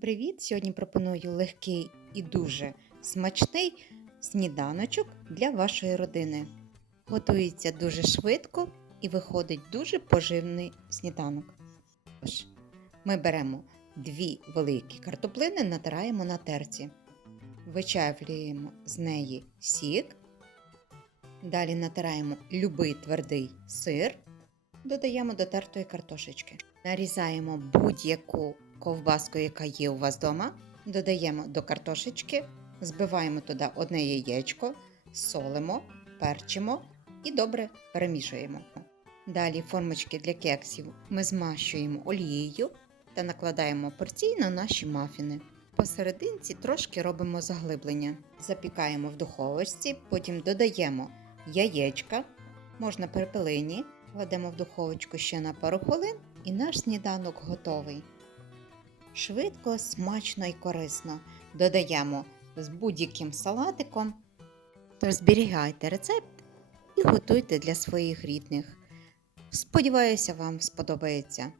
Привіт! Сьогодні пропоную легкий і дуже смачний сніданочок для вашої родини. Готується дуже швидко і виходить дуже поживний сніданок. Тож, ми беремо дві великі картоплини, натираємо на терці, вичавлюємо з неї сік. Далі натираємо любий твердий сир, додаємо до тертої картошечки. Нарізаємо будь-яку ковбаску, яка є у вас вдома, додаємо до картошечки, збиваємо туди одне яєчко, солимо, перчимо і добре перемішуємо. Далі формочки для кексів ми змащуємо олією та накладаємо порційно наші мафіни. Посерединці трошки робимо заглиблення. Запікаємо в духовочці, потім додаємо яєчка, можна перепелині, кладемо в духовочку ще на пару хвилин і наш сніданок готовий. Швидко, смачно і корисно. Додаємо з будь-яким салатиком. Тож зберігайте рецепт і готуйте для своїх рідних. Сподіваюся, вам сподобається.